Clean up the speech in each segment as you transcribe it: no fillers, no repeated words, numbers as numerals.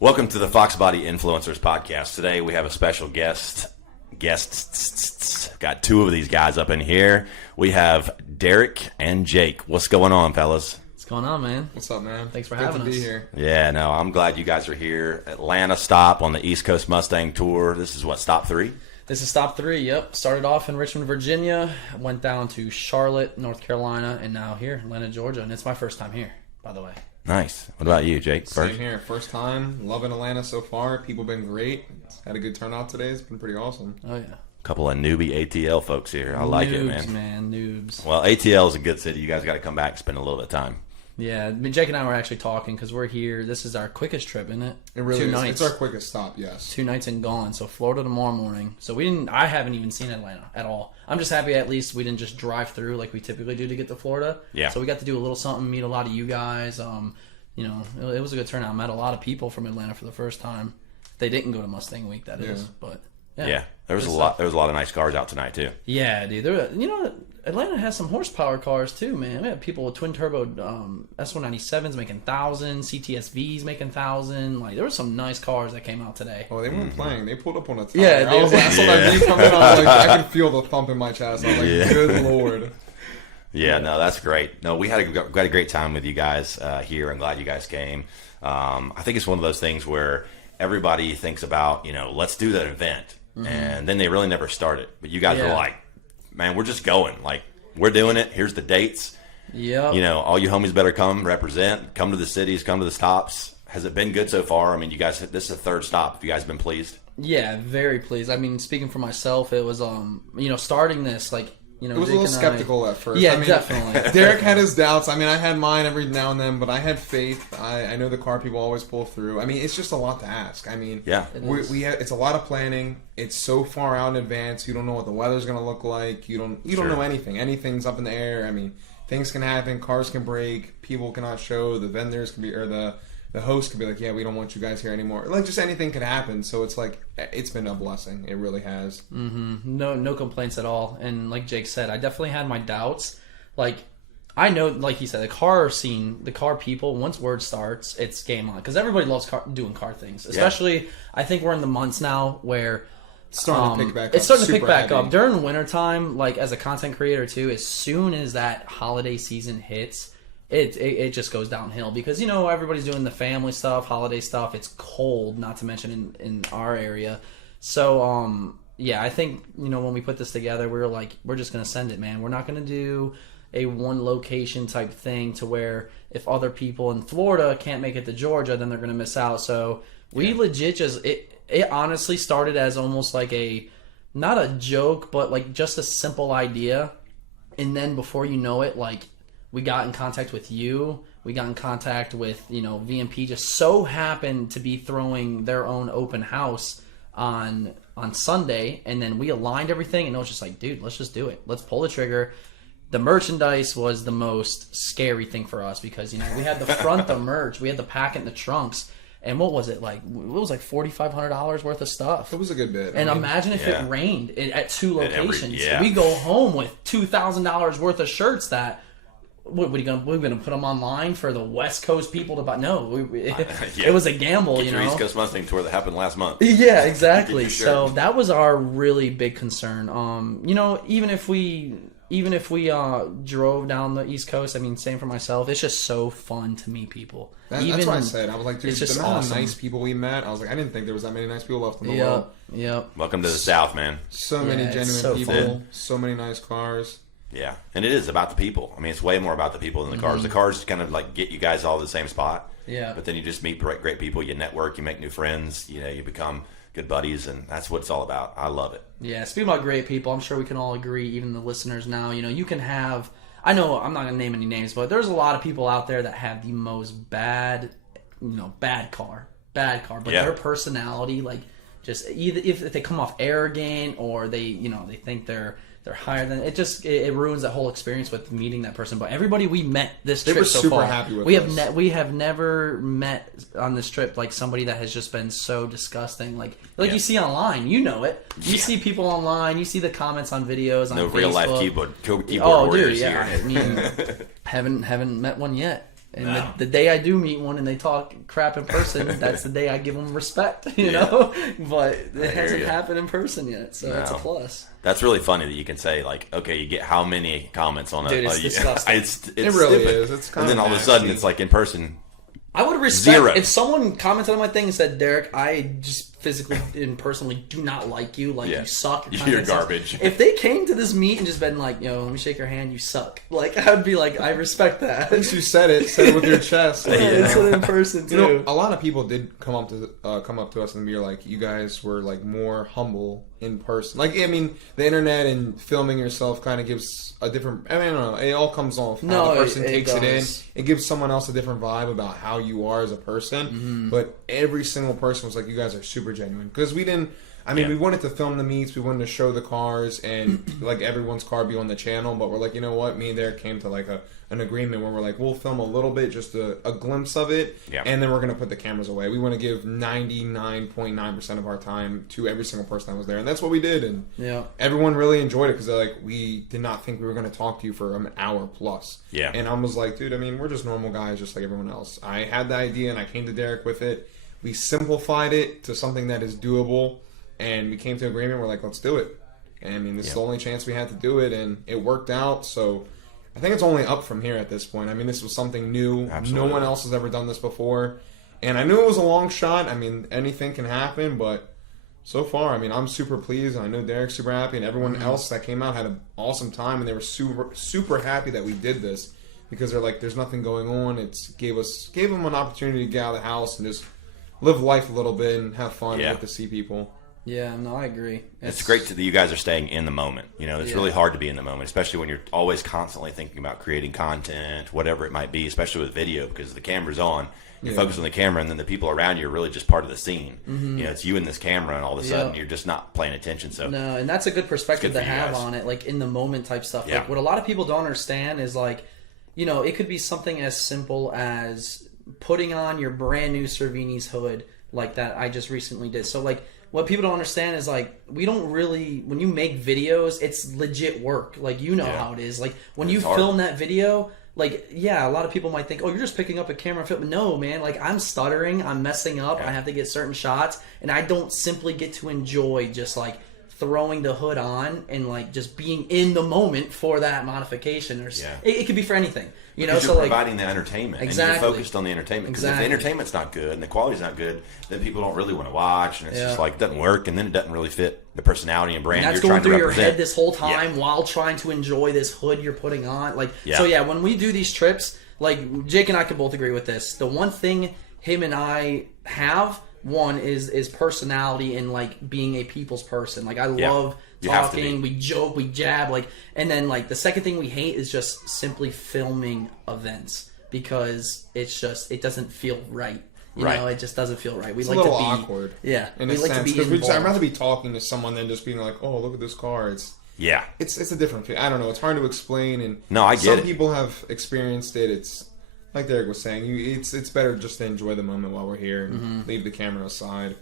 Welcome to the Fox Body Influencers Podcast. Today we have a special guest. Got two of these guys up in here. We have Derek and Jake. What's going on, fellas? What's going on, man? What's up, man? Thanks for having us. Good to be here. Yeah, no, I'm glad you guys are here. Atlanta stop on the East Coast Mustang Tour. This is what, stop 3? This is stop 3, yep. Started off in Richmond, Virginia, went down to Charlotte, North Carolina, and now here, Atlanta, Georgia. And it's my first time here, by the way. Nice. What about you, Jake? Same here. First time. Loving Atlanta so far. People been great. Had a good turnout today. It's been pretty awesome. Oh, yeah. Couple of newbie ATL folks here. I like it, man. Noobs. Well, ATL is a good city. You guys got to come back and spend a little bit of time. Yeah, I mean, Jake and I were actually talking because we're here. This is our quickest trip, isn't it? It really 2 is. nights. It's our quickest stop, yes. 2 nights and gone. So Florida tomorrow morning. So I haven't even seen Atlanta at all. I'm just happy at least we didn't just drive through like we typically do to get to Florida. Yeah. So we got to do a little something, meet a lot of you guys. You know, it was a good turnout. Met a lot of people from Atlanta for the first time. They didn't go to Mustang Week, that is, but yeah, there was a lot of nice cars out tonight too. Yeah, dude. Atlanta has some horsepower cars too, man. We had people with twin turbo S197s making 1,000, CTSVs making 1,000. Like there were some nice cars that came out today. Oh, they weren't playing. They pulled up on a tire. Yeah, I was like, I saw that view come in. I was like, I can feel the thump in my chest. I was like, good lord. Yeah, no, that's great. No, we had a great time with you guys here. I'm glad you guys came. I think it's one of those things where everybody thinks about, let's do that event. Mm-hmm. And then they really never start it. But you guys are like, man, we're just going. Like, we're doing it. Here's the dates. Yeah. All you homies better come represent. Come to the cities. Come to the stops. Has it been good so far? I mean, you guys, this is the 3rd stop. Have you guys been pleased? Yeah, very pleased. I mean, speaking for myself, it was, starting this, like, it was Jake a little skeptical at first. Yeah, definitely. Derek had his doubts. I mean, I had mine every now and then, but I had faith. I know the car people always pull through. I mean, it's just a lot to ask. I mean, it's a lot of planning. It's so far out in advance. You don't know what the weather's going to look like. You don't know anything. Anything's up in the air. I mean, things can happen. Cars can break. People cannot show. The vendors can be, or the host could be like, yeah, we don't want you guys here anymore. Like, just anything could happen. So it's like, it's been a blessing. It really has. Mm-hmm. No complaints at all. And like Jake said, I definitely had my doubts. Like, I know, like he said, the car scene, the car people, once word starts, it's game on. Because everybody loves doing car things. Especially, I think we're in the months now where it's starting to pick back up. It's starting to pick back up. During the wintertime, like as a content creator too, as soon as that holiday season hits, it just goes downhill because everybody's doing the family stuff, holiday stuff. It's cold, not to mention in our area. So I think when we put this together, we were like, we're just gonna send it, man. We're not gonna do a one location type thing to where if other people in Florida can't make it to Georgia, then they're gonna miss out. So we legit just it honestly started as almost like not a joke, but like just a simple idea, and then before you know it, like. We got in contact with you. We got in contact with, VMP just so happened to be throwing their own open house on Sunday. And then we aligned everything. And it was just like, dude, let's just do it. Let's pull the trigger. The merchandise was the most scary thing for us because, we had the front, the merch. We had the packet and the trunks. And what was it like? It was like $4,500 worth of stuff. It was a good bit. And imagine if it rained at 2 locations. Yeah. We go home with $2,000 worth of shirts that... What are we gonna put them online for the West Coast people to buy? No, it was a gamble. Get your East Coast Mustang tour that happened last month. Yeah, exactly. So that was our really big concern. Even if we drove down the East Coast, I mean, same for myself. It's just so fun to meet people. That's what I said. I was like, dude, the amount of nice people we met. I was like, I didn't think there was that many nice people left in the world. Yep. Welcome to the South, man. So many genuine people. So many nice cars. Yeah, and it is about the people. I mean, it's way more about the people than the cars. The cars kind of like get you guys all to the same spot. Yeah. But then you just meet great people. You network. You make new friends. You become good buddies, and that's what it's all about. I love it. Yeah, speaking about great people, I'm sure we can all agree, even the listeners now, you can have... I know I'm not going to name any names, but there's a lot of people out there that have the most bad car. But their personality, like, just either if they come off arrogant or they think they're higher than it ruins that whole experience with meeting that person. But everybody we met this trip so far, happy with we have never met on this trip like somebody that has just been so disgusting. Like you see online, it. You see people online, you see the comments on videos on Facebook. Real life keyboard oh, warriors dude, here. I mean, haven't met one yet. And the day I do meet one and they talk crap in person, that's the day I give them respect, you know? But it hasn't happened in person yet, so it's a plus. That's really funny that you can say, like, okay, you get how many comments on it? Dude, it's disgusting. It really is. It's kind and then all of a sudden, it's like in person. I would respect if someone commented on my thing and said, Derek, I just physically and personally do not like you. Like, you suck. You're garbage. If they came to this meet and just been like, yo, let me shake your hand, you suck. Like, I'd be like, I respect that. At least you said it with your chest. Like, said it in person, too. You know, a lot of people did come up to us and be like, you guys were, like, more humble in person. Like, I mean, the internet and filming yourself kind of gives a different... I mean, I don't know. It all comes off how the person takes it in. It gives someone else a different vibe about how you are as a person. Mm-hmm. But every single person was like, you guys are super genuine. Because we didn't... I mean, we wanted to film the meets. We wanted to show the cars and, like, everyone's car be on the channel. But we're like, you know what? Me and Derek came to, like, an agreement where we're like, we'll film a little bit, just a glimpse of it. Yeah. And then we're going to put the cameras away. We want to give 99.9% of our time to every single person that was there. And that's what we did. And everyone really enjoyed it because, like, we did not think we were going to talk to you for an hour plus. Yeah. And I was like, dude, I mean, we're just normal guys just like everyone else. I had the idea and I came to Derek with it. We simplified it to something that is doable. And we came to an agreement. We're like, let's do it. And I mean, this is the only chance we had to do it, and it worked out. So I think it's only up from here at this point. I mean, this was something new. Absolutely. No one else has ever done this before. And I knew it was a long shot. I mean, anything can happen, but so far, I mean, I'm super pleased. And I know Derek's super happy, and everyone else that came out had an awesome time, and they were super, super happy that we did this because they're like, there's nothing going on. It gave them an opportunity to get out of the house and just live life a little bit and have fun and get to see people. Yeah, no, I agree. It's great that you guys are staying in the moment. You know, it's really hard to be in the moment, especially when you're always constantly thinking about creating content, whatever it might be, especially with video, because the camera's on. You focus on the camera, and then the people around you are really just part of the scene. Mm-hmm. You know, it's you and this camera, and all of a sudden you're just not paying attention. So no, and that's a good perspective to have on it, like in the moment type stuff. Yeah. Like what a lot of people don't understand is like, you know, it could be something as simple as putting on your brand new Cervini's hood, like that I just recently did. So like, what people don't understand is, like, we don't really... When you make videos, it's legit work. Like, you know how it is. Like, when you film that video, like, yeah, a lot of people might think, oh, you're just picking up a camera and film. No, man. Like, I'm stuttering. I'm messing up. I have to get certain shots. And I don't simply get to enjoy just, like, throwing the hood on and, like, just being in the moment for that modification. Or it could be for anything. You know, so you're providing the entertainment, and you're focused on the entertainment. Because if the entertainment's not good and the quality's not good, then people don't really want to watch, and it's just like it doesn't work, and then it doesn't really fit the personality and brand you're trying to represent. That's going through your head this whole time while trying to enjoy this hood you're putting on. Like, so when we do these trips, like Jake and I can both agree with this. The one thing him and I have, one is personality and like being a people's person. Like I love talking, we joke, we jab, like, and then like the second thing we hate is just simply filming events because it doesn't feel right. You know, it just doesn't feel right. We like to be awkward. Yeah, in a sense, because I'd rather be talking to someone than just being like, "Oh, look at this car." It's a different feel. I don't know. It's hard to explain, and I get some people have experienced it. It's like Derek was saying, it's better just to enjoy the moment while we're here and leave the camera aside.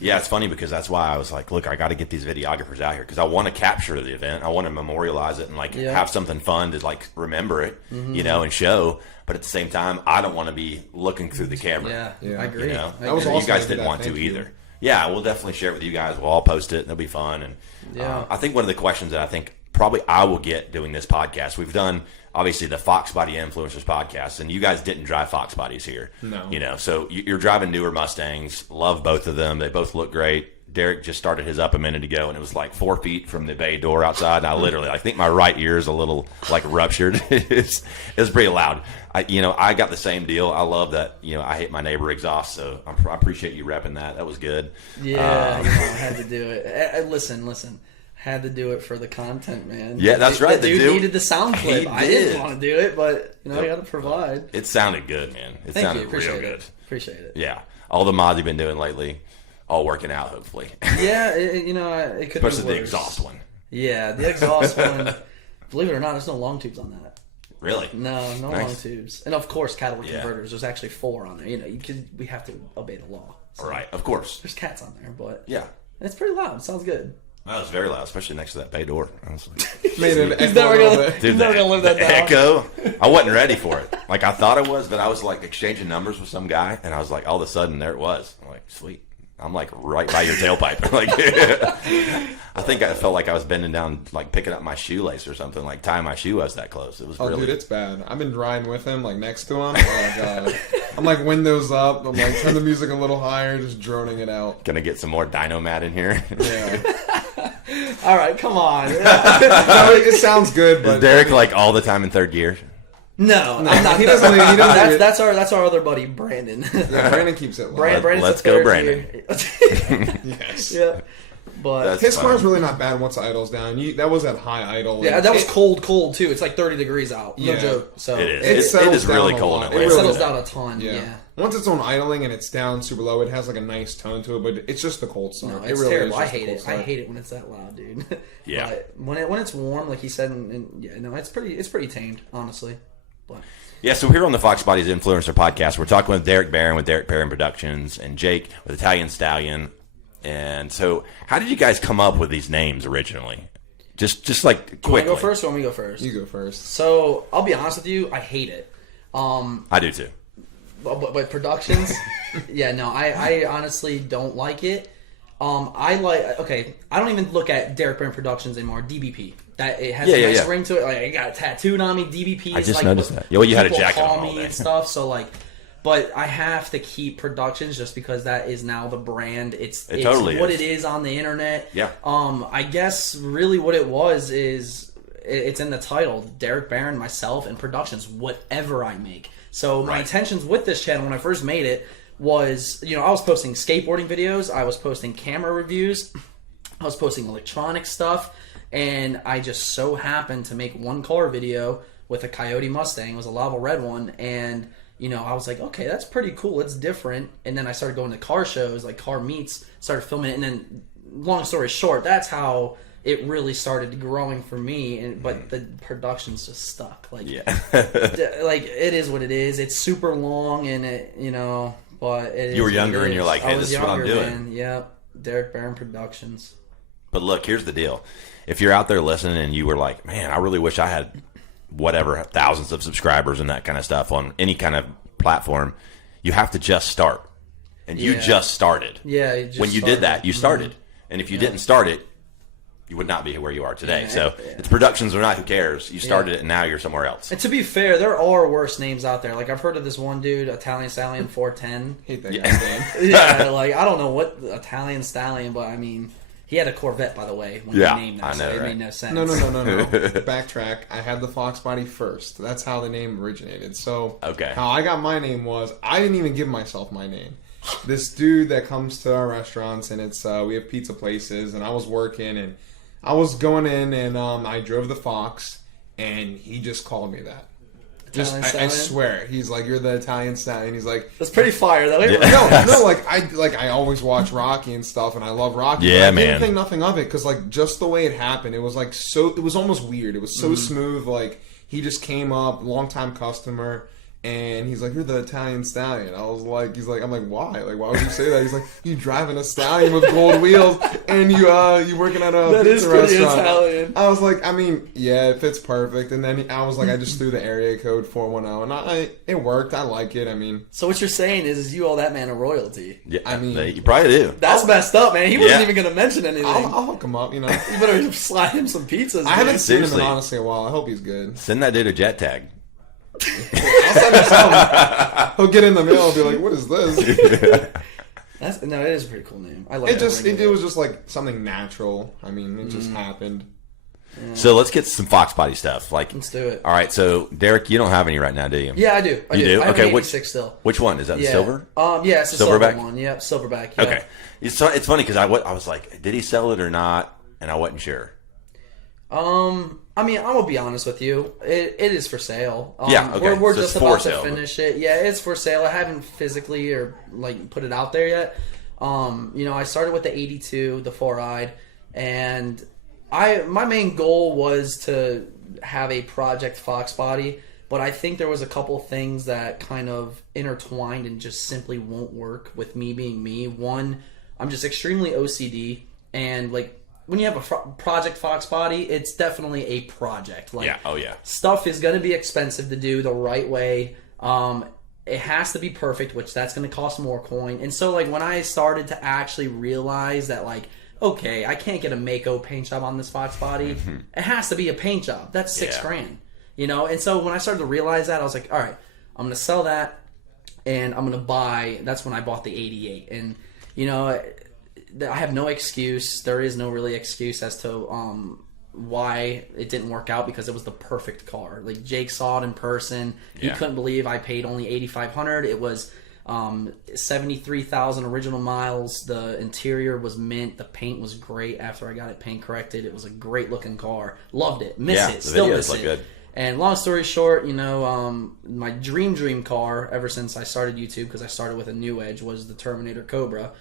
Yeah, it's funny because that's why I was like, look, I got to get these videographers out here because I want to capture the event. I want to memorialize it and like have something fun to like remember it, you know, and show. But at the same time, I don't want to be looking through the camera. Yeah, I agree. You know? You guys didn't want to either. Yeah, we'll definitely share it with you guys. We'll all post it, and it'll be fun. And I think one of the questions that I think probably I will get doing this podcast, we've done obviously the Fox Body Influencers podcast, and you guys didn't drive Fox Bodies here. No. You know, so you're driving newer Mustangs. Love both of them. They both look great. Derek just started his up a minute ago, and it was like 4 feet from the bay door outside. And I literally, I think my right ear is a little like ruptured. It's pretty loud. I got the same deal. I love that. You know, I hate my neighbor exhaust, so I appreciate you repping that. That was good. Yeah, I had to do it. Listen. Had to do it for the content, man. Yeah, that's right. The dude needed the sound clip. I didn't want to do it, but you got to provide. It sounded good, man. It sounded real good. Appreciate it. Yeah, all the mods you've been doing lately, all working out, hopefully. Yeah, it could. Especially the exhaust one. Yeah, the exhaust one. Believe it or not, there's no long tubes on that. Really? No long tubes, and of course, catalytic converters. There's actually 4 on there. You know, we have to obey the law. So. All right, of course. There's cats on there, but yeah, it's pretty loud. It sounds good. Well, it was very loud, especially next to that bay door. I was like, Made it He's never echo. gonna live that down. echo. I wasn't ready for it. Like, I thought I was, but I was like exchanging numbers with some guy, and I was like, all of a sudden, there it was. I'm like, sweet. I'm like right by your tailpipe. Like, I think I felt like I was bending down, like picking up my shoelace or something, like tying my shoe. I was that close. It was really. Dude, it's bad. I've been driving with him, like next to him. Oh god, I'm like windows up. I'm like turn the music a little higher, just droning it out. Gonna get some more Dino-Mat in here. Yeah. All right, come on. No, it sounds good, but Is Derek like all the time in third gear? No, I'm not. He doesn't. He doesn't. That's our other buddy, Brandon. Yeah, Brandon keeps it low. Brandon's Let's the third go, Brandon. gear. Yes. Yeah, but That's His fine. car's really not bad once the idle's down. That was at high idle. yeah, that was cold too. It's like 30 degrees out. No Yeah. joke. So It It is. It settles is really down a cold lot. in It It Atlanta. really settles down a ton. Yeah. Once it's on idling and it's down super low, it has like a nice tone to it, but it's just the cold start. No, It it's really terrible. is I just the hate cold it. start. I hate it when it's that loud, dude. Yeah. But when it's warm, like he said, and yeah, no, it's pretty tamed, honestly. But Yeah, so here on the Fox Bodies Influencer Podcast, we're talking with Derek Barron with Derek Barron Productions and Jake with Italian Stallion. And so, how did you guys come up with these names originally? Just like do you want quickly. to go first or want me to go first? You go first. So I'll be honest with you, I hate it. I do too. But productions, yeah, no, I honestly don't like it. I don't even look at Derek Barron Productions anymore. DBP. That it has a nice ring to it. Like I got it tattooed on me. DBP. I just like noticed what that. Yeah, well, you had a people jacket call on all me day. and stuff. So like, but I have to keep Productions just because that is now the brand. It's totally what is. it is on the internet. Yeah. I guess really what it was is it's in the title. Derek Barron, myself, and Productions. Whatever I make. So my intentions with this channel when I first made it was, I was posting skateboarding videos, I was posting camera reviews, I was posting electronic stuff, and I just so happened to make one car video with a Coyote Mustang. It was a lava red one, and I was like, okay, that's pretty cool, it's different. And then I started going to car shows, like car meets, started filming it, and then long story short, that's how it really started growing for me, but the production's just stuck. Like, like it is what it is. It's super long, and but it You were is what younger it and you're is. like, hey, I was this is what I'm younger, doing. man. Yep, Derek Barron Productions. But look, here's the deal. If you're out there listening and you were like, man, I really wish I had whatever, thousands of subscribers and that kind of stuff on any kind of platform, you have to just start. And you just started. Yeah. When you did that, you started. And if you didn't start it, you would not be where you are today. So it's Productions or not, who cares? You started it and now you're somewhere else. And to be fair, there are worse names out there. Like I've heard of this one dude, Italian Stallion 410. Hate that guy's name. Yeah, like I don't know what Italian Stallion, but I mean, he had a Corvette, by the way, when he named that. I know, so it right? made no sense. No. Backtrack. I had the Fox Body first. That's how the name originated. So how I got my name was I didn't even give myself my name. This dude that comes to our restaurants and it's we have pizza places and I was working and I was going in and I drove the Fox and he just called me that. Just I swear, he's like, "You're the Italian Stallion." He's like, "That's pretty fire, though." No, like I always watch Rocky and stuff, and I love Rocky. Yeah, but I didn't man. think nothing of it because like just the way it happened, it was like it was almost weird. It was so smooth. Like he just came up, longtime customer. And he's like, "You're the Italian Stallion." I was like, I'm like, why? Like, why would you say that? He's like, "You driving a stallion with gold wheels, and you working at a pizza restaurant." Italian. I was like, I mean, yeah, it fits perfect. And then I was like, I just threw the area code 410, and it worked. I like it. I mean, so what you're saying is you owe that man a royalty. Yeah, I mean, you probably do. That's messed up, man. He wasn't even going to mention anything. I'll hook him up. You better slide him some pizzas. I haven't seen him in Seriously. honestly a while. I hope he's good. Send that dude a jet tag. I'll send him something. He'll get in the mail and be like, "What is this?" It is a pretty cool name. I like It was just like something natural. I mean, it just happened. Yeah. So let's get some Fox Body stuff. Like, let's do it. All right, so Derek, you don't have any right now, do you? Yeah, I do. I do? I have Okay, an 86 still. Which one is that? The Yeah. silver? Yeah, it's a silver Silverback one. Yep, silverback. Yep. Okay, it's funny because I was like, did he sell it or not? And I wasn't sure. I mean, I'm gonna be honest with you. It is for sale. Yeah, okay. We're So just it's about for to sale. finish it. Yeah, it's for sale. I haven't physically or like put it out there yet. I started with the 82, the 4-eyed, and my main goal was to have a Project Fox body, but I think there was a couple things that kind of intertwined and just simply won't work with me being me. One, I'm just extremely OCD, and like when you have a Project Fox body, it's definitely a project. Like, yeah, oh yeah. Stuff is going to be expensive to do the right way. It has to be perfect, which that's going to cost more coin. And so, like, when I started to actually realize that, like, okay, I can't get a Mako paint job on this Fox body. It has to be a paint job. That's $6,000, you know? And so when I started to realize that, I was like, all right, I'm going to sell that, and I'm going to buy, that's when I bought the 88. And, you know, I have no excuse. There is no really excuse as to why it didn't work out, because it was the perfect car. Like, Jake saw it in person. He couldn't believe I paid only $8,500. It was 73,000 original miles. The interior was mint. The paint was great after I got it paint corrected. It was a great looking car. Loved it. Miss it. Still miss it. Good. And long story short, you know, my dream car ever since I started YouTube, because I started with a New Edge, was the Terminator Cobra.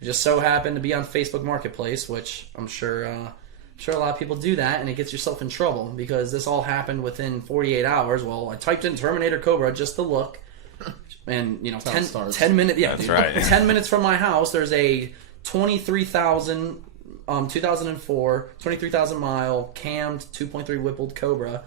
It just so happened to be on Facebook Marketplace, which I'm sure a lot of people do that, and it gets yourself in trouble, because this all happened within 48 hours. Well, I typed in Terminator Cobra just to look, and, you know, 10 minutes. Yeah, that's dude, right. 10 minutes from my house, there's a 23,000 2004 23,000 mile cammed 2.3 Whippled Cobra.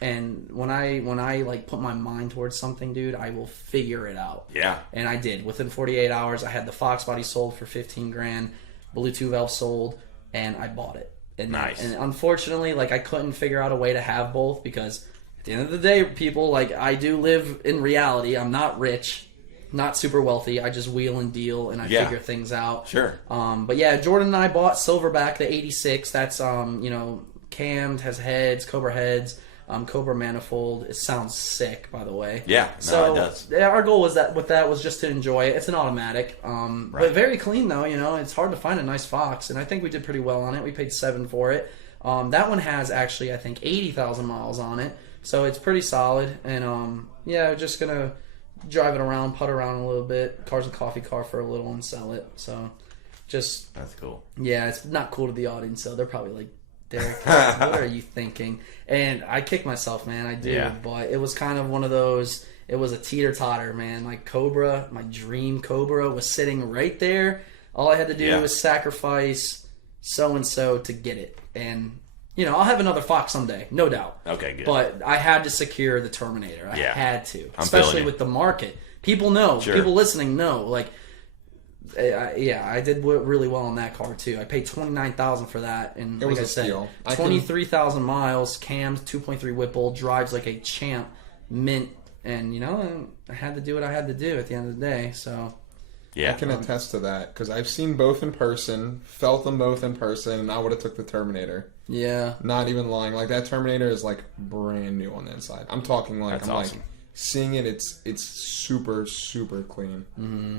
And when I like put my mind towards something, dude, I will figure it out. Yeah. And I did. Within 48 hours, I had the Fox body sold for $15,000, Bluetooth valve sold, and I bought it. And, nice. And unfortunately, like, I couldn't figure out a way to have both, because at the end of the day, people, like, I do live in reality. I'm not rich, not super wealthy. I just wheel and deal, and I figure things out. Sure. But yeah, Jordan and I bought Silverback, the 86. That's you know, cammed, has heads, Cobra heads. Cobra manifold. It sounds sick, by the way. Yeah, no, it does. Our goal was was just to enjoy it. It's an automatic, but very clean though. You know, it's hard to find a nice Fox, and I think we did pretty well on it. We paid $7,000 for it. That one has actually, I think, 80,000 miles on it, so it's pretty solid. And yeah, just gonna drive it around, putt around a little bit, cars and coffee car for a little, and sell it. So, just that's cool. Yeah, it's not cool to the audience, so they're probably like, Derek, what are you thinking? And I kick myself, man. I do. Yeah. But it was kind of one of those, it was a teeter-totter, man. Like, Cobra, my dream Cobra, was sitting right there. All I had to do was sacrifice so-and-so to get it. And, you know, I'll have another Fox someday, no doubt. Okay, good. But I had to secure the Terminator. I had to. I'm especially with the market. People know. Sure. People listening know. Like, I did really well on that car too. I paid $29,000 for that, and it was like I said, steal. 23,000 miles, cammed, 2.3 Whipple, drives like a champ, mint, and you know, I had to do what I had to do at the end of the day. So, I can attest to that, because I've seen both in person, felt them both in person, and I would have took the Terminator. Yeah, not even lying. Like, that Terminator is like brand new on the inside. I'm talking like That's awesome. Like seeing it. It's super super clean. Mm-hmm.